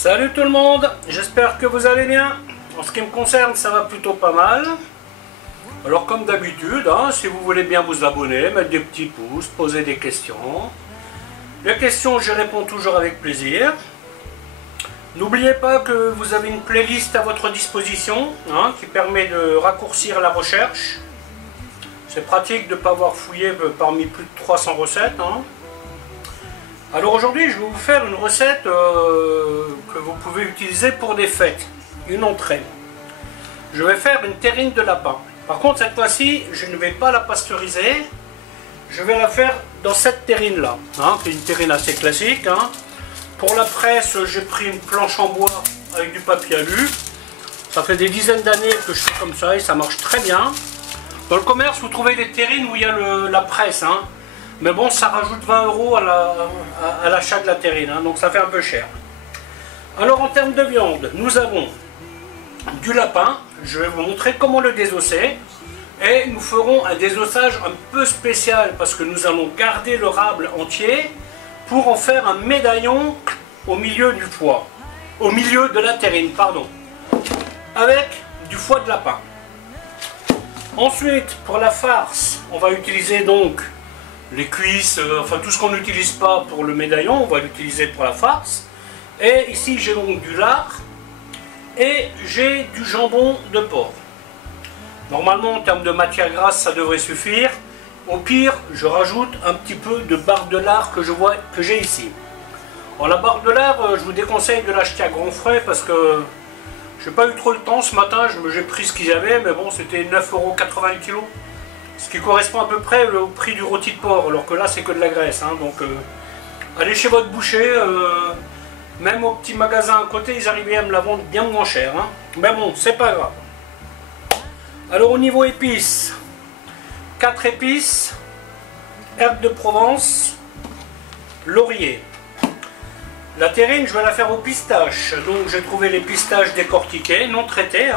Salut tout le monde, j'espère que vous allez bien. En ce qui me concerne, ça va plutôt pas mal. Alors comme d'habitude, si vous voulez bien vous abonner, mettre des petits pouces, poser des questions. Les questions, je réponds toujours avec plaisir. N'oubliez pas que vous avez une playlist à votre disposition qui permet de raccourcir la recherche. C'est pratique de ne pas avoir fouillé parmi plus de 300 recettes. Alors aujourd'hui, je vais vous faire une recette que vous pouvez utiliser pour des fêtes, une entrée. Je vais faire une terrine de lapin. Par contre, cette fois-ci, je ne vais pas la pasteuriser. Je vais la faire dans cette terrine-là, qui est une terrine assez classique. Pour la presse, j'ai pris une planche en bois avec du papier alu. Ça fait des dizaines d'années que je fais comme ça et ça marche très bien. Dans le commerce, vous trouvez des terrines où il y a la presse. Mais bon, ça rajoute 20 € à l'achat de la terrine, donc ça fait un peu cher. Alors en termes de viande, nous avons du lapin. Je vais vous montrer comment le désosser. Et nous ferons un désossage un peu spécial parce que nous allons garder le rable entier pour en faire un médaillon au milieu du foie. Au milieu de la terrine, pardon. Avec du foie de lapin. Ensuite, pour la farce, on va utiliser donc les cuisses, enfin tout ce qu'on n'utilise pas pour le médaillon, on va l'utiliser pour la farce. Et ici j'ai donc du lard et j'ai du jambon de porc. Normalement en termes de matière grasse ça devrait suffire. Au pire je rajoute un petit peu de barre de lard que j'ai ici. Alors, la barre de lard je vous déconseille de l'acheter à grands frais parce que j'ai pas eu trop le temps ce matin, j'ai pris ce qu'il y avait, mais bon c'était 9,80 € le kilo. Ce qui correspond à peu près au prix du rôti de porc, alors que là c'est que de la graisse. Donc allez chez votre boucher, même au petit magasin à côté, ils arrivaient à me la vendre bien moins cher. Mais bon, c'est pas grave. Alors au niveau épices, 4 épices, herbes de Provence, laurier. La terrine, je vais la faire au pistache, donc j'ai trouvé les pistaches décortiqués, non traités.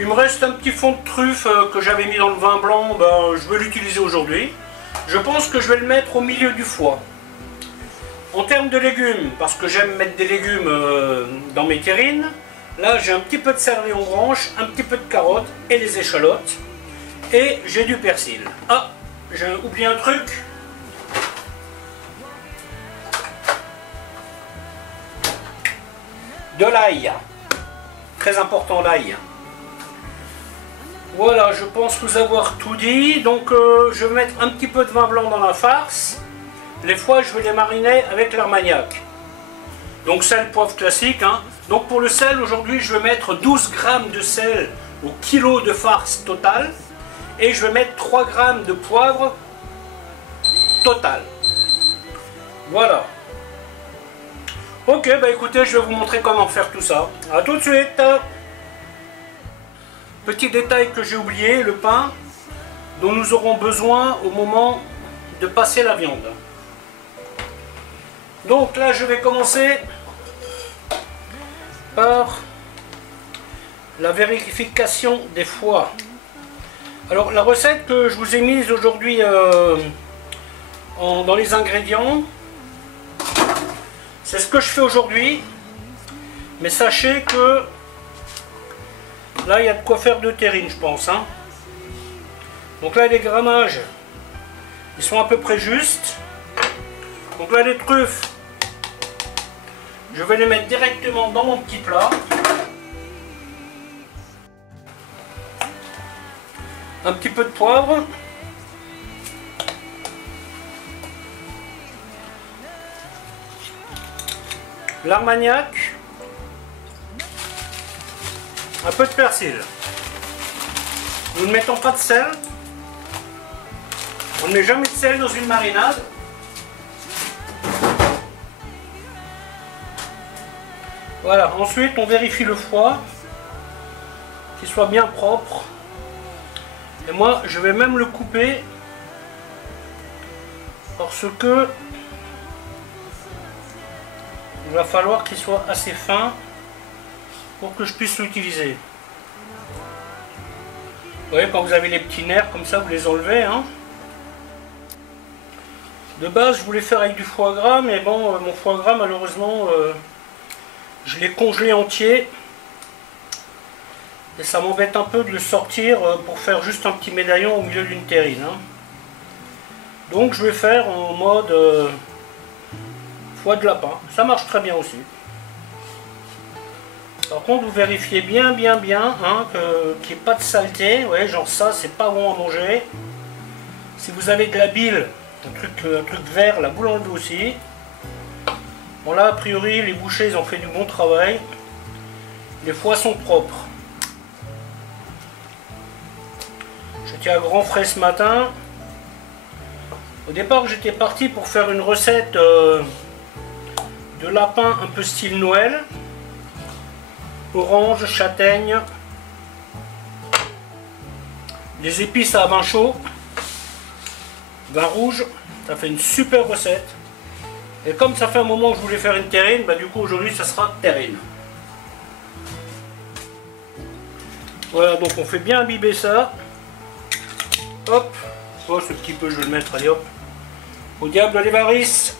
Il me reste un petit fond de truffe que j'avais mis dans le vin blanc, je vais l'utiliser aujourd'hui. Je pense que je vais le mettre au milieu du foie. En termes de légumes, parce que j'aime mettre des légumes dans mes terrines, là j'ai un petit peu de céleri en branche, un petit peu de carottes et des échalotes. Et j'ai du persil. Ah, j'ai oublié un truc. De l'ail. Très important l'ail. Voilà, je pense vous avoir tout dit. Donc je vais mettre un petit peu de vin blanc dans la farce. Les foies, je vais les mariner avec l'armagnac. Donc sel, poivre classique. Donc pour le sel, aujourd'hui, je vais mettre 12 g de sel au kilo de farce total. Et je vais mettre 3 g de poivre total. Voilà. Ok, écoutez, je vais vous montrer comment faire tout ça. A tout de suite. Petit détail que j'ai oublié, le pain dont nous aurons besoin au moment de passer la viande. Donc là je vais commencer par la vérification des foies. Alors la recette que je vous ai mise aujourd'hui dans les ingrédients, c'est ce que je fais aujourd'hui, mais sachez que là, il y a de quoi faire deux terrines, je pense. Donc là, les grammages, ils sont à peu près justes. Donc là, les truffes, je vais les mettre directement dans mon petit plat. Un petit peu de poivre. L'armagnac. Un peu de persil. Nous ne mettons pas de sel. On ne met jamais de sel dans une marinade. Voilà, ensuite on vérifie le foie, qu'il soit bien propre. Et moi je vais même le couper parce que il va falloir qu'il soit assez fin pour que je puisse l'utiliser. Vous voyez, quand vous avez les petits nerfs comme ça, vous les enlevez. De base, je voulais faire avec du foie gras, mais bon, mon foie gras, malheureusement, je l'ai congelé entier. Et ça m'embête un peu de le sortir pour faire juste un petit médaillon au milieu d'une terrine. Hein. Donc je vais faire en mode foie de lapin. Ça marche très bien aussi. Par contre, vous vérifiez bien, hein, qu'il n'y ait pas de saleté. Ouais, genre ça, c'est pas bon à manger. Si vous avez de la bile, un truc vert, la vous l'enlevez aussi. Bon là, a priori, les bouchers, ils ont fait du bon travail. Les foies sont propres. J'étais à Grand Frais ce matin. Au départ, j'étais parti pour faire une recette de lapin un peu style Noël. Orange, châtaigne, des épices à vin chaud, vin rouge. Ça fait une super recette. Et comme ça fait un moment que je voulais faire une terrine, bah du coup aujourd'hui ça sera terrine. Voilà, donc on fait bien imbiber ça. Hop, oh ce petit peu je vais le mettre, allez hop. Au diable les varices.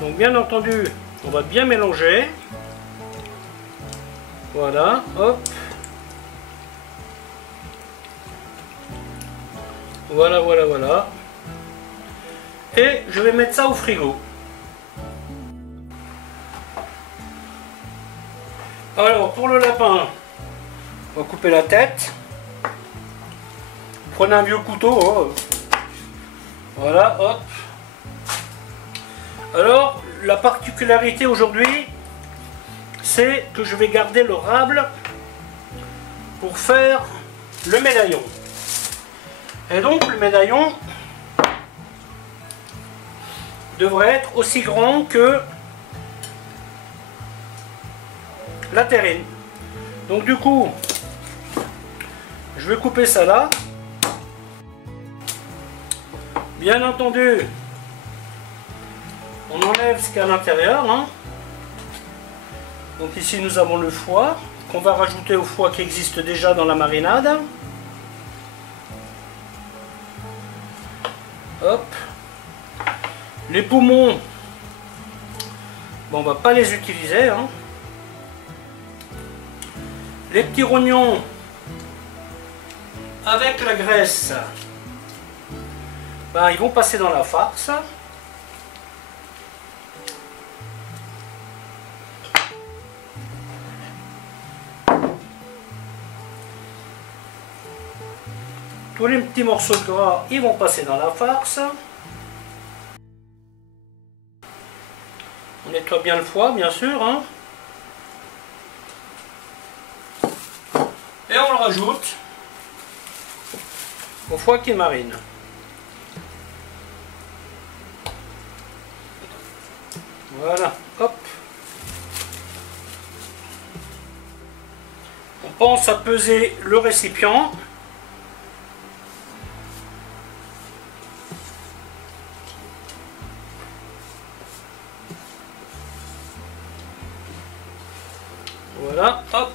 Donc bien entendu, on va bien mélanger. Voilà, hop. Voilà. Et je vais mettre ça au frigo. Alors pour le lapin, on va couper la tête. Prenez un vieux couteau. Oh. Voilà, hop. Alors, la particularité aujourd'hui, c'est que je vais garder le rable pour faire le médaillon. Et donc, le médaillon devrait être aussi grand que la terrine. Donc du coup, je vais couper ça là. Bien entendu, on enlève ce qu'il y a à l'intérieur. Hein. Donc ici nous avons le foie, qu'on va rajouter au foie qui existe déjà dans la marinade. Hop. Les poumons, bon, on va pas les utiliser. Hein. Les petits rognons avec la graisse, ben, ils vont passer dans la farce. Tous les petits morceaux de gras, ils vont passer dans la farce. On nettoie bien le foie, bien sûr. Hein. Et on le rajoute au foie qui marine. Voilà, hop. On pense à peser le récipient. Voilà, hop.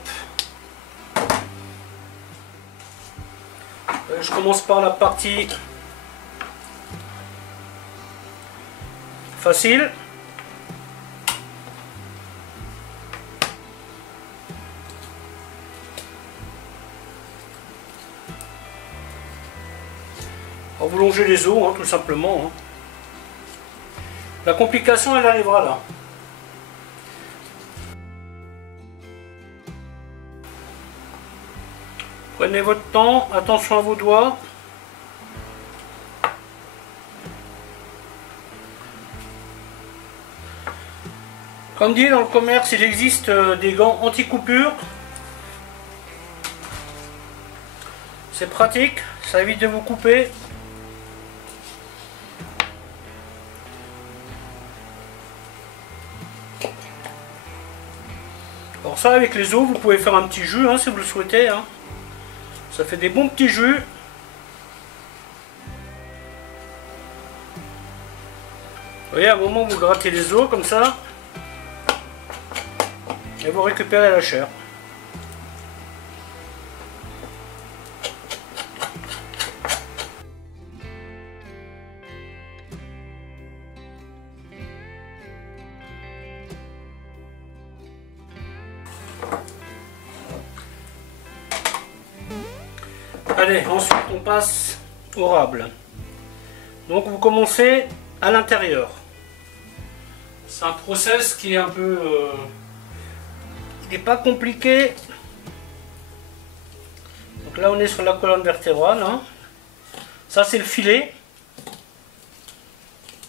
Je commence par la partie facile. Alors vous longez les os, hein, tout simplement. Hein. La complication, elle arrivera là. Prenez votre temps, attention à vos doigts. Comme dit dans le commerce, il existe des gants anti-coupure. C'est pratique, ça évite de vous couper. Alors ça, avec les os, vous pouvez faire un petit jus hein, si vous le souhaitez. Hein. Ça fait des bons petits jus. Vous voyez, à un moment, vous grattez les os comme ça. Et vous récupérez la chair. Allez, ensuite on passe au rable. Donc vous commencez à l'intérieur. C'est un process qui est un peu... il n'est pas compliqué. Donc là on est sur la colonne vertébrale. Hein. Ça c'est le filet.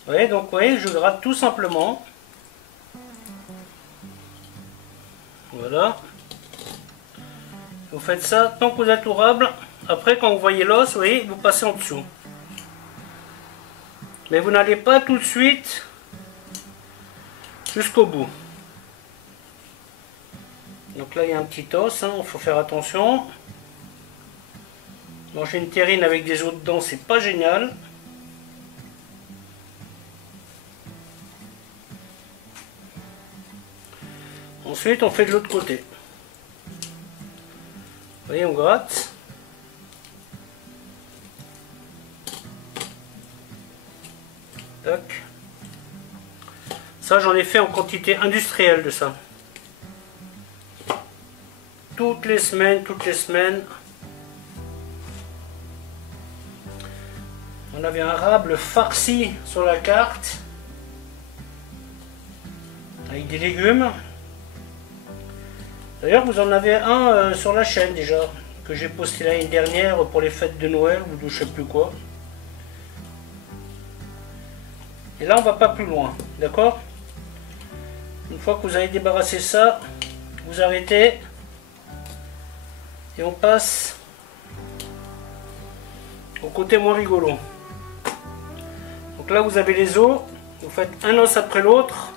Vous voyez, donc vous voyez, je gratte tout simplement. Voilà. Vous faites ça tant que vous êtes au rable. Après, quand vous voyez l'os, vous voyez, vous passez en dessous. Mais vous n'allez pas tout de suite jusqu'au bout. Donc là, il y a un petit os, hein, il faut faire attention. Manger une terrine avec des os dedans, c'est pas génial. Ensuite, on fait de l'autre côté. Vous voyez, on gratte. Tac. Ça, j'en ai fait en quantité industrielle de ça. Toutes les semaines, On avait un rable farci sur la carte. Avec des légumes. D'ailleurs, vous en avez un sur la chaîne déjà, que j'ai posté l'année dernière pour les fêtes de Noël ou de je sais plus quoi. Et là, on va pas plus loin, d'accord? Une fois que vous avez débarrassé ça, vous arrêtez et on passe au côté moins rigolo. Donc là, vous avez les os, vous faites un os après l'autre.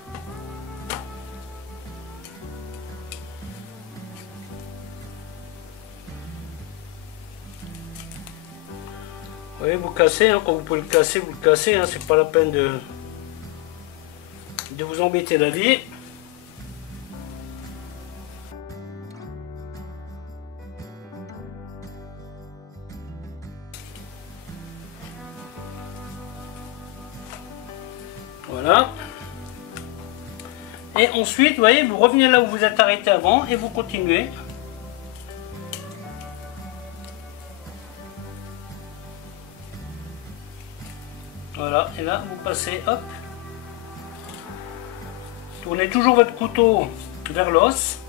Vous voyez, vous cassez, hein, quand vous pouvez le casser, vous le cassez, hein, c'est pas la peine de vous embêter la vie. Voilà. Et ensuite, vous voyez, vous revenez là où vous êtes arrêté avant et vous continuez. Voilà, et là vous passez, hop, tournez toujours votre couteau vers l'os.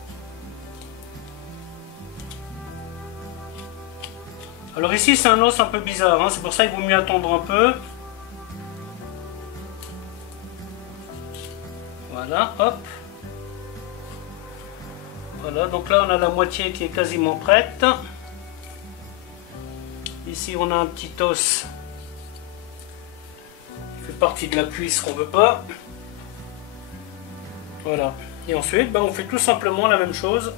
Alors ici c'est un os un peu bizarre, hein, c'est pour ça qu'il vaut mieux attendre un peu. Voilà, hop. Voilà, donc là on a la moitié qui est quasiment prête. Ici on a un petit os. Fait partie de la cuisse qu'on veut pas. Voilà. Et ensuite, ben, on fait tout simplement la même chose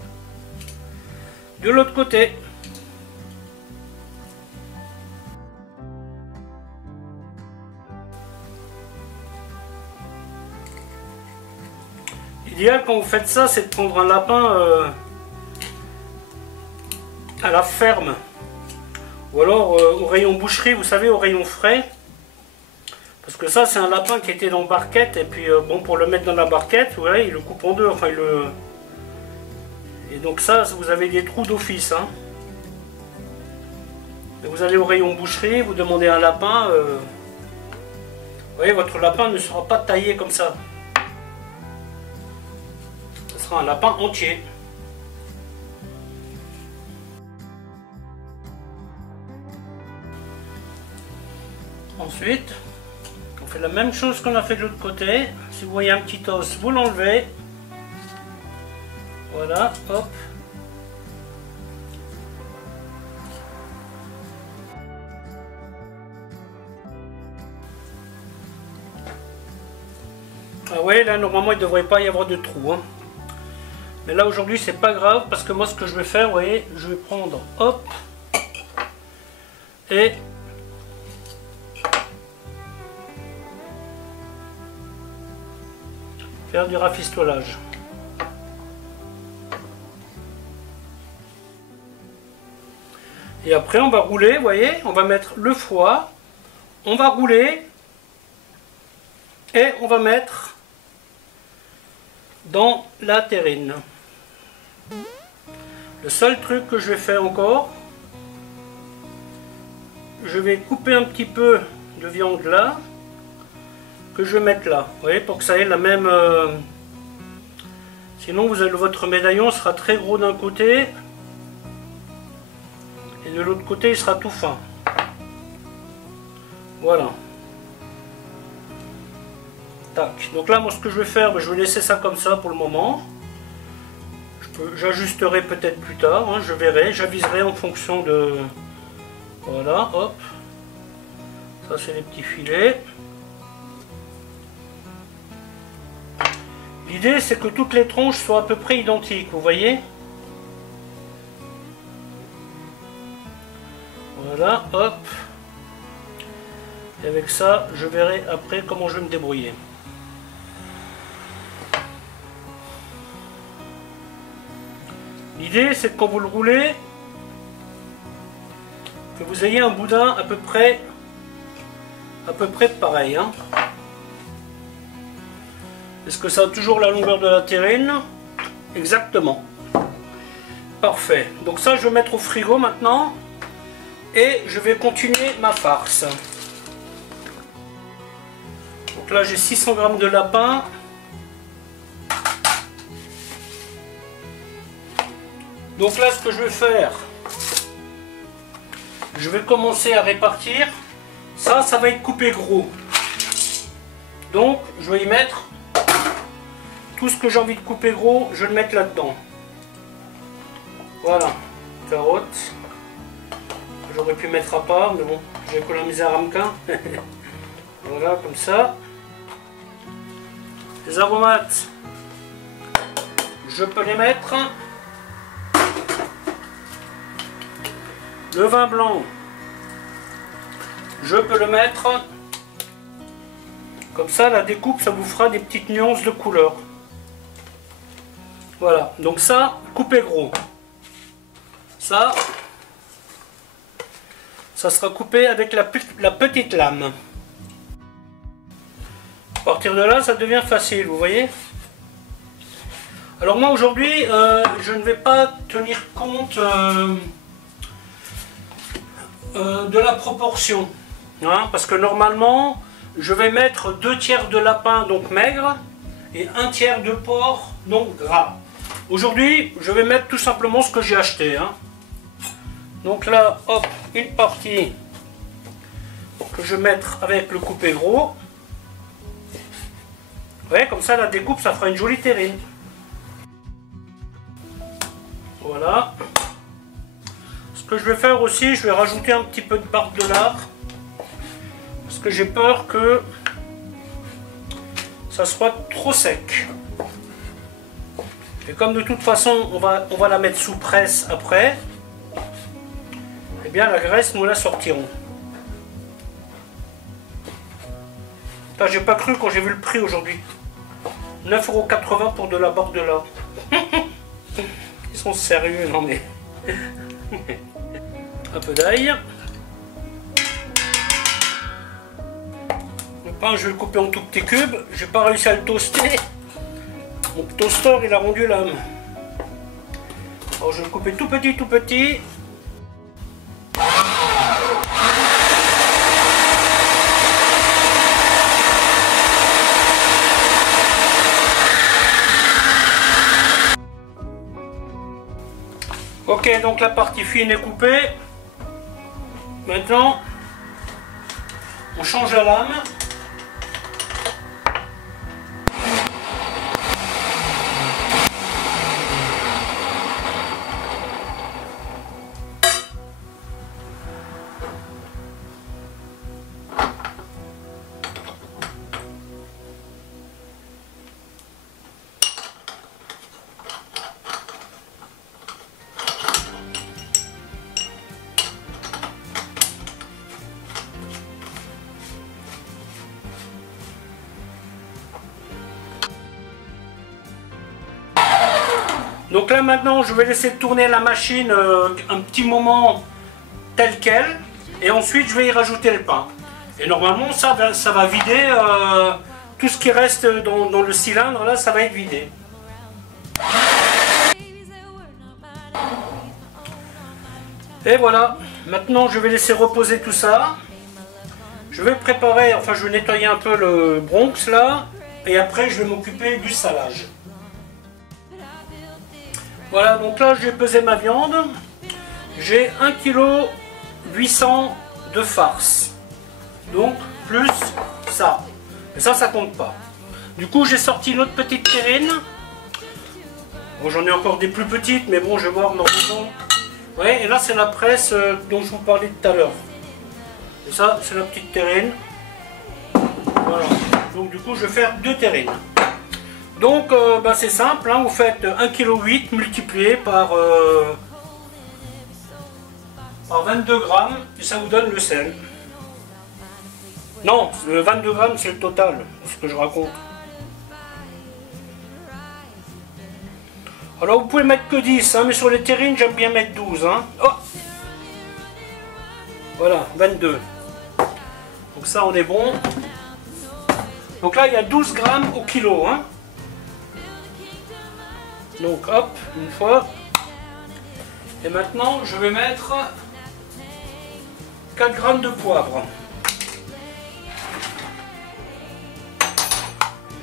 de l'autre côté. L'idéal quand vous faites ça, c'est de prendre un lapin à la ferme. Ou alors au rayon boucherie, vous savez, au rayon frais. Parce que ça, c'est un lapin qui était dans barquette, et puis bon, pour le mettre dans la barquette, vous voyez, il le coupe en deux, enfin il le... Et donc ça, vous avez des trous d'office, hein. Et vous allez au rayon boucherie, vous demandez un lapin, vous voyez, votre lapin ne sera pas taillé comme ça. Ce sera un lapin entier. Ensuite, on fait la même chose qu'on a fait de l'autre côté. Si vous voyez un petit os, vous l'enlevez. Voilà, hop. Ah ouais, là normalement il ne devrait pas y avoir de trou, hein. Mais là aujourd'hui c'est pas grave parce que moi ce que je vais faire, vous voyez, je vais prendre, hop, et faire du rafistolage. Et après on va rouler, vous voyez, on va mettre le foie, on va rouler et on va mettre dans la terrine. Le seul truc que je vais faire encore, je vais couper un petit peu de viande là, que je vais mettre là, vous voyez, pour que ça ait la même... Sinon votre médaillon sera très gros d'un côté, et de l'autre côté il sera tout fin. Voilà. Tac. Donc là, moi ce que je vais faire, je vais laisser ça comme ça pour le moment. J'ajusterai peut-être plus tard, hein, je verrai, j'aviserai en fonction de... Voilà, hop. Ça c'est les petits filets. L'idée c'est que toutes les tronches soient à peu près identiques, vous voyez. Voilà, hop. Et avec ça, je verrai après comment je vais me débrouiller. L'idée c'est que quand vous le roulez, que vous ayez un boudin à peu près pareil. Hein. Est-ce que ça a toujours la longueur de la terrine? Exactement. Parfait. Donc ça, je vais mettre au frigo maintenant. Et je vais continuer ma farce. Donc là, j'ai 600 g de lapin. Donc là, ce que je vais faire, je vais commencer à répartir. Ça va être coupé gros. Donc, je vais y mettre tout ce que j'ai envie de couper gros, je vais le mettre là-dedans. Voilà. Carottes. J'aurais pu mettre à part, mais bon, j'ai économisé un ramequin. Voilà, comme ça. Les aromates, je peux les mettre. Le vin blanc, je peux le mettre. Comme ça, la découpe, ça vous fera des petites nuances de couleur. Voilà, donc ça, coupé gros. Ça sera coupé avec la petite lame. À partir de là, ça devient facile, vous voyez. Alors moi, aujourd'hui, je ne vais pas tenir compte de la proportion. Hein, parce que normalement, je vais mettre 2/3 de lapin, donc maigre, et 1/3 de porc, donc gras. Aujourd'hui, je vais mettre tout simplement ce que j'ai acheté. Hein. Donc là, hop, une partie que je vais mettre avec le coupé gros. Vous voyez, comme ça, la découpe, ça fera une jolie terrine. Voilà. Ce que je vais faire aussi, je vais rajouter un petit peu de barbe de lard. Parce que j'ai peur que ça soit trop sec. Et comme de toute façon, on va la mettre sous presse après, eh bien la graisse, nous la sortirons. J'ai pas cru quand j'ai vu le prix aujourd'hui. 9,80 € pour de la barbe de lard. Ils sont sérieux, non mais... Un peu d'ail. Le pain, je vais le couper en tout petits cubes. J'ai pas réussi à le toaster. Mon toaster, il a rendu l'âme. Alors je vais le couper tout petit, tout petit. Ok, donc la partie fine est coupée. Maintenant, on change la lame. Donc là maintenant je vais laisser tourner la machine un petit moment tel quel et ensuite je vais y rajouter le pain. Et normalement ça va vider tout ce qui reste dans le cylindre là, ça va être vidé. Et voilà, maintenant je vais laisser reposer tout ça. Je vais préparer, enfin je vais nettoyer un peu le Bronx là. Et après je vais m'occuper du salage. Voilà, donc là j'ai pesé ma viande. J'ai 1,8 kg de farce. Donc plus ça. Et ça compte pas. Du coup j'ai sorti une autre petite terrine. Bon, j'en ai encore des plus petites, mais bon je vais voir normalement. Ouais, et là c'est la presse dont je vous parlais tout à l'heure. Et ça c'est la petite terrine. Voilà. Donc du coup je vais faire 2 terrines. Donc bah, c'est simple, hein, vous faites 1,8 kg multiplié par 22 grammes et ça vous donne le sel. Non, le 22 grammes c'est le total, c'est ce que je raconte. Alors vous pouvez mettre que 10, hein, mais sur les terrines j'aime bien mettre 12. Hein. Oh, voilà, 22. Donc ça on est bon. Donc là il y a 12 grammes au kilo. Hein. Donc hop, une fois. Et maintenant je vais mettre 4 grammes de poivre.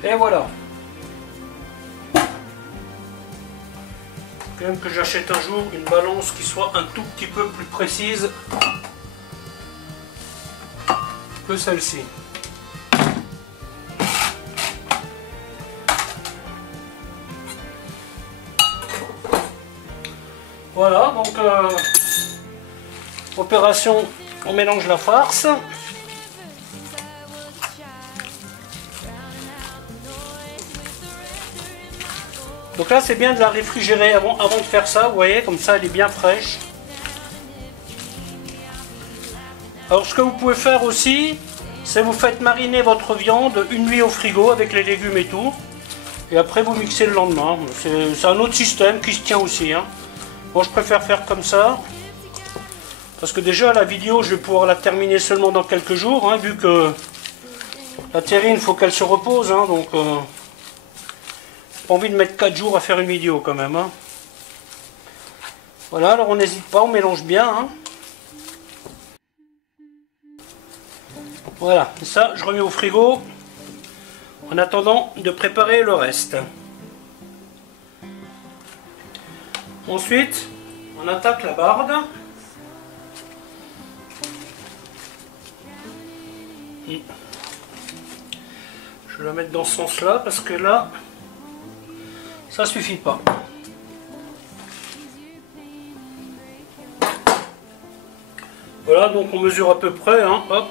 Et voilà. Quand même que j'achète un jour une balance qui soit un tout petit peu plus précise que celle-ci. Voilà, donc opération, on mélange la farce. Donc là c'est bien de la réfrigérer avant de faire ça, vous voyez, comme ça elle est bien fraîche. Alors ce que vous pouvez faire aussi, c'est vous faites mariner votre viande une nuit au frigo avec les légumes et tout. Et après vous mixez le lendemain. C'est un autre système qui se tient aussi. Hein. Moi je préfère faire comme ça. Parce que déjà la vidéo je vais pouvoir la terminer seulement dans quelques jours. Hein, vu que la terrine il faut qu'elle se repose. Hein, donc pas envie de mettre 4 jours à faire une vidéo quand même. Hein. Voilà, alors on n'hésite pas, on mélange bien. Hein. Voilà, ça je remets au frigo en attendant de préparer le reste. Ensuite, on attaque la barde. Je vais la mettre dans ce sens-là parce que là, ça suffit pas. Voilà, donc on mesure à peu près, hein, hop.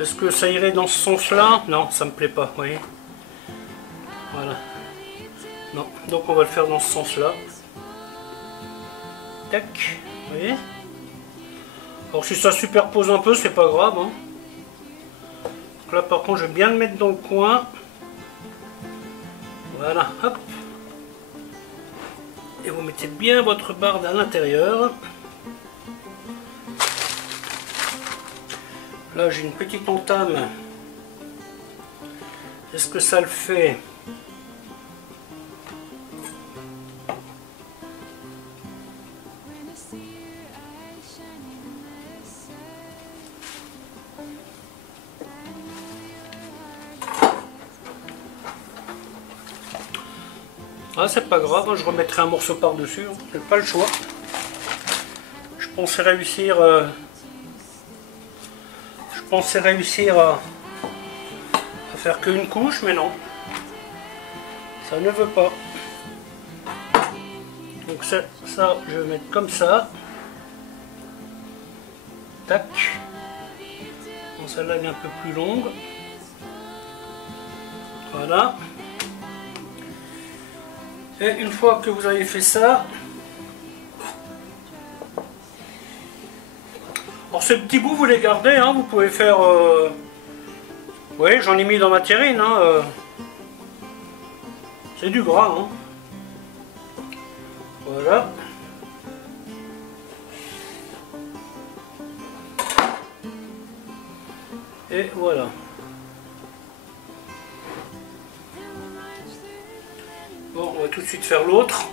Est-ce que ça irait dans ce sens-là? Non, ça me plaît pas, vous voyez. Voilà. Non, donc on va le faire dans ce sens-là. Tac, vous voyez. Alors si ça superpose un peu, c'est pas grave. Hein. Donc là par contre, je vais bien le mettre dans le coin. Voilà, hop. Et vous mettez bien votre barde à l'intérieur. Là j'ai une petite entame. Est-ce que ça le fait? Ah c'est pas grave, je remettrai un morceau par dessus, hein. J'ai pas le choix. Je pensais réussir à faire qu'une couche, mais non, ça ne veut pas. Donc ça je vais mettre comme ça. Tac. Bon, celle-là elle est un peu plus longue. Voilà. Et une fois que vous avez fait ça, alors ces petits bouts vous les gardez, hein, vous pouvez faire, oui j'en ai mis dans ma terrine, hein, c'est du gras, hein. Voilà. Et voilà. Bon, on va tout de suite faire l'autre.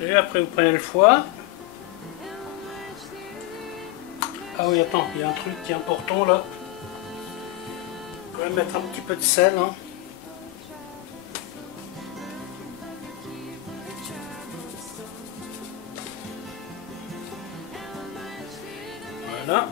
Et après vous prenez le foie. Ah oui, attends, il y a un truc qui est important là. Quand même mettre un petit peu de sel. Hein. Voilà.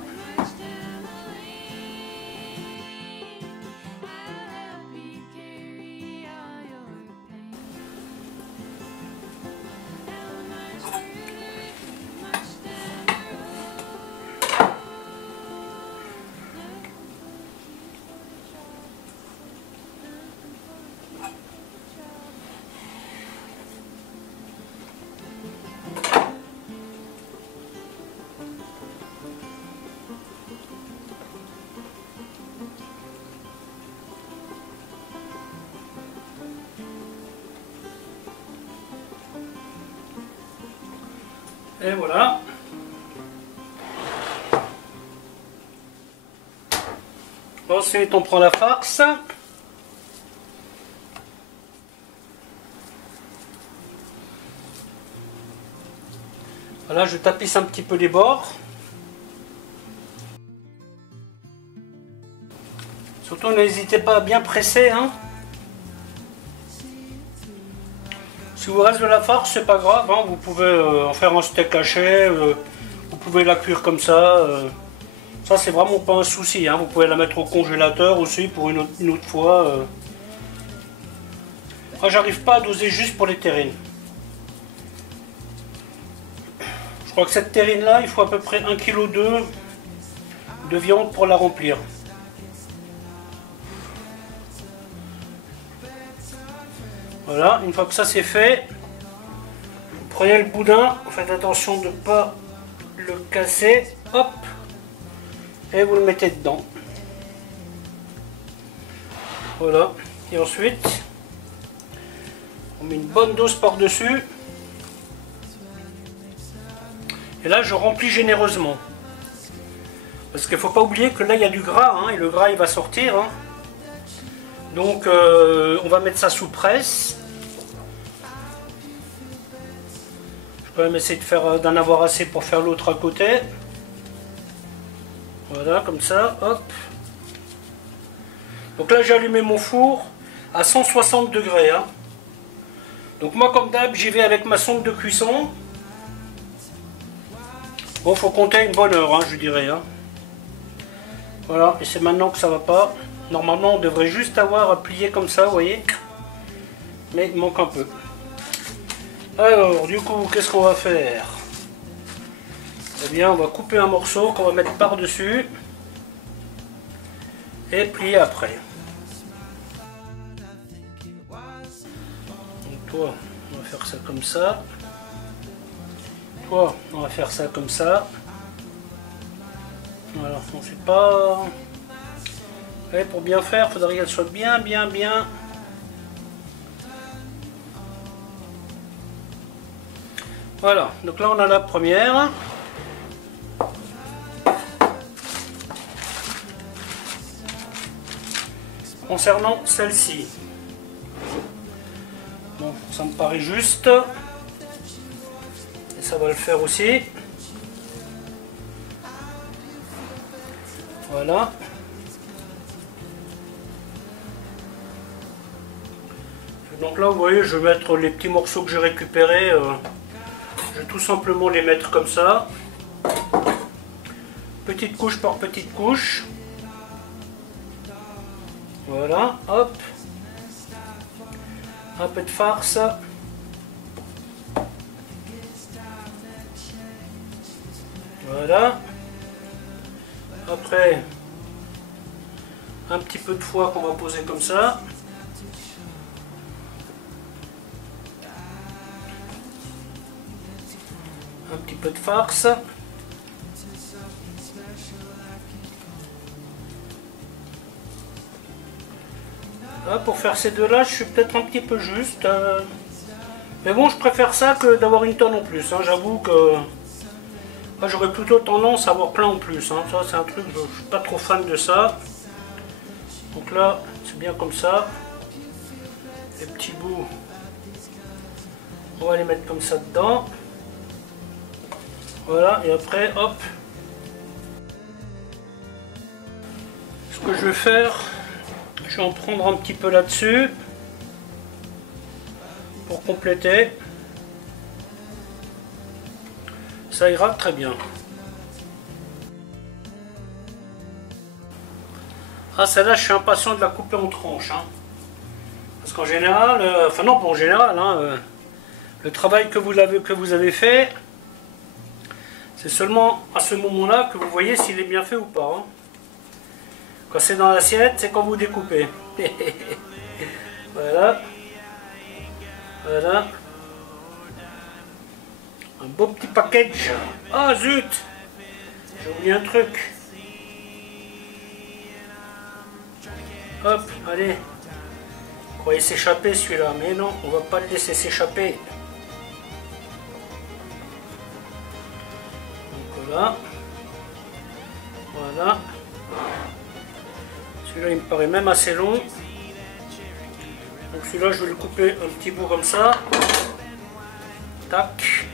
Et voilà. Ensuite, on prend la farce. Voilà, je tapisse un petit peu les bords. Surtout, n'hésitez pas à bien presser. Hein. Si vous reste de la farce, c'est pas grave. Hein. Vous pouvez en faire un steak haché. Vous pouvez la cuire comme ça. Ça, c'est vraiment pas un souci. Hein. Vous pouvez la mettre au congélateur aussi pour une autre fois. Moi, j'arrive pas à doser juste pour les terrines. Je crois que cette terrine là, il faut à peu près 1,2 kg de viande pour la remplir. Voilà, une fois que ça c'est fait, vous prenez le boudin, faites attention de ne pas le casser, hop, et vous le mettez dedans. Voilà, et ensuite, on met une bonne dose par-dessus. Et là, je remplis généreusement. Parce qu'il ne faut pas oublier que là, il y a du gras, hein, et le gras, il va sortir. Hein. Donc, on va mettre ça sous presse. Je peux même essayer d'en avoir assez pour faire l'autre à côté. Voilà, comme ça, hop. Donc là, j'ai allumé mon four à 160 degrés. Hein. Donc moi, comme d'hab, j'y vais avec ma sonde de cuisson. Bon, faut compter une bonne heure, hein, je dirais. Hein. Voilà, et c'est maintenant que ça va pas. Normalement, on devrait juste avoir à plier comme ça, vous voyez. Mais il manque un peu. Alors, du coup, qu'est-ce qu'on va faire? Eh bien, on va couper un morceau qu'on va mettre par-dessus. Et plier après. Donc toi, on va faire ça comme ça. Toi, on va faire ça comme ça. Voilà, on sait pas... Ouais, pour bien faire, il faudrait qu'elle soit bien. Voilà, donc là on a la première. Concernant celle-ci, bon, ça me paraît juste. Et ça va le faire aussi. Voilà. Donc là, vous voyez, je vais mettre les petits morceaux que j'ai récupérés. Je vais tout simplement les mettre comme ça. Petite couche par petite couche. Voilà, hop. Un peu de farce. Voilà. Après, un petit peu de foie qu'on va poser comme ça. Un petit peu de farce. Là, pour faire ces deux-là, je suis peut-être un petit peu juste. Mais bon, je préfère ça que d'avoir une tonne en plus. Hein. J'avoue que j'aurais plutôt tendance à avoir plein en plus. Hein. Ça, c'est un truc, je ne suis pas trop fan de ça. Donc là, c'est bien comme ça. Les petits bouts, on va les mettre comme ça dedans. Voilà, et après, hop. Ce que je vais faire, je vais en prendre un petit peu là-dessus pour compléter. Ça ira très bien. Ah, celle-là, je suis impatient de la couper en tranches. Hein. Parce qu'en général, enfin non, pas en général, hein, le travail que vous avez fait, c'est seulement à ce moment-là que vous voyez s'il est bien fait ou pas. Hein. Quand c'est dans l'assiette, c'est quand vous découpez. Voilà. Voilà. Un beau petit package. Ah zut! J'ai oublié un truc. Hop, allez. Vous croyez s'échapper celui-là, mais non, on va pas le laisser s'échapper. Donc voilà. Voilà. Celui-là, il me paraît même assez long. Donc celui-là, je vais le couper un petit bout comme ça. Tac.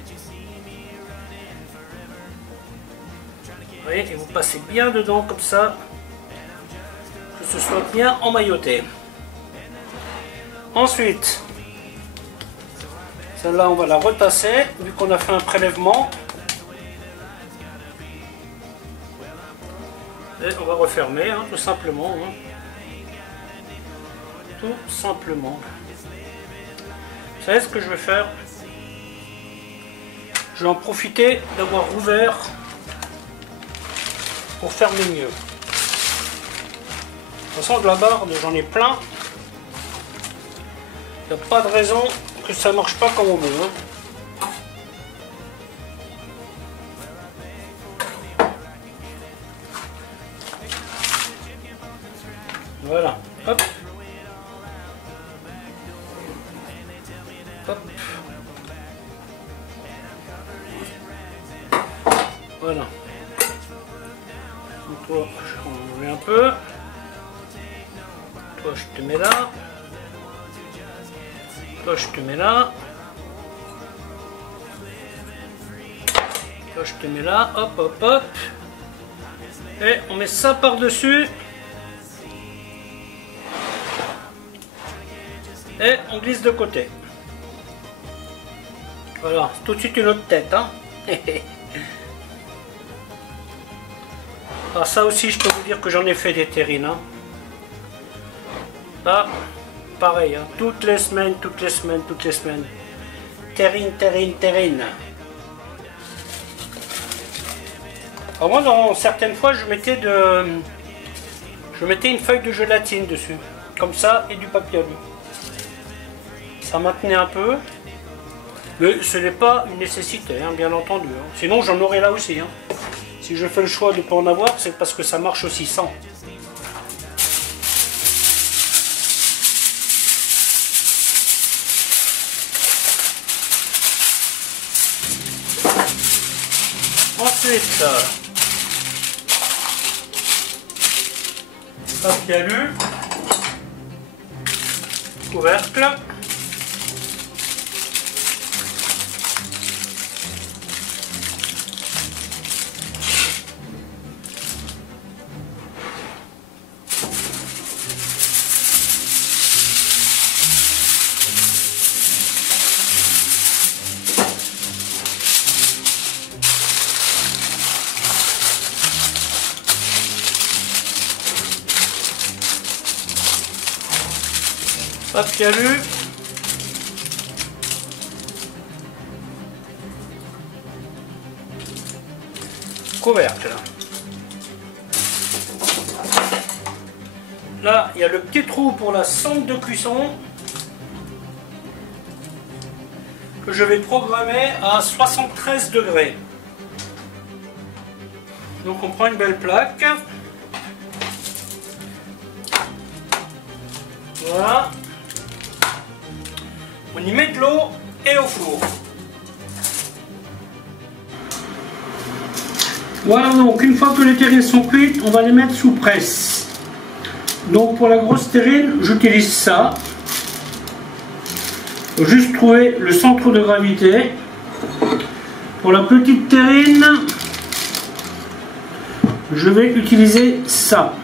Vous voyez, et vous passez bien dedans comme ça. Que ce soit bien emmailloté. Ensuite, celle-là, on va la retasser, vu qu'on a fait un prélèvement. Et on va refermer, hein, tout simplement. Hein. Tout simplement. Vous savez ce que je vais faire? Je vais en profiter d'avoir ouvert pour fermer mieux. De toute façon, de la barre, j'en ai plein. Il n'y a pas de raison que ça ne marche pas comme on veut. Hein. Voilà. Hop. Hop. Voilà. Donc toi, je vais enlever un peu. Toi, je te mets là. Toi, je te mets là. Toi, je te mets là. Hop, hop, hop. Et on met ça par-dessus. Et on glisse de côté. Voilà, c'est tout de suite une autre tête. Hein. Ah, ça aussi, je peux vous dire que j'en ai fait des terrines. Hein. Ah, pareil, hein. Toutes les semaines. Terrine. Alors moi, dans certaines fois, je mettais une feuille de gélatine dessus. Comme ça, et du papier alu. Ça maintenait un peu. Mais ce n'est pas une nécessité, hein, bien entendu. Hein. Sinon, j'en aurais là aussi. Hein. Si je fais le choix de ne pas en avoir, c'est parce que ça marche aussi sans. Ensuite, papier alu, couvercle. Papier alu. Couvercle. Là, il y a le petit trou pour la sonde de cuisson que je vais programmer à 73 degrés. Donc on prend une belle plaque. Voilà. On y met de l'eau et au four. Voilà, donc une fois que les terrines sont cuites, on va les mettre sous presse. Donc pour la grosse terrine, j'utilise ça. Faut juste trouver le centre de gravité. Pour la petite terrine, je vais utiliser ça.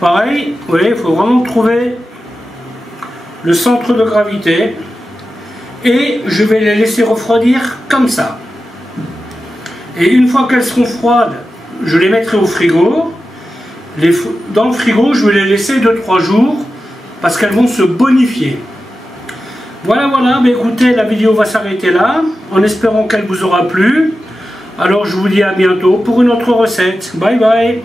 Pareil, vous voyez, il faut vraiment trouver le centre de gravité. Et je vais les laisser refroidir comme ça. Et une fois qu'elles seront froides, je les mettrai au frigo. Dans le frigo, je vais les laisser 2-3 jours parce qu'elles vont se bonifier. Voilà, mais écoutez, la vidéo va s'arrêter là, en espérant qu'elle vous aura plu. Alors je vous dis à bientôt pour une autre recette. Bye bye.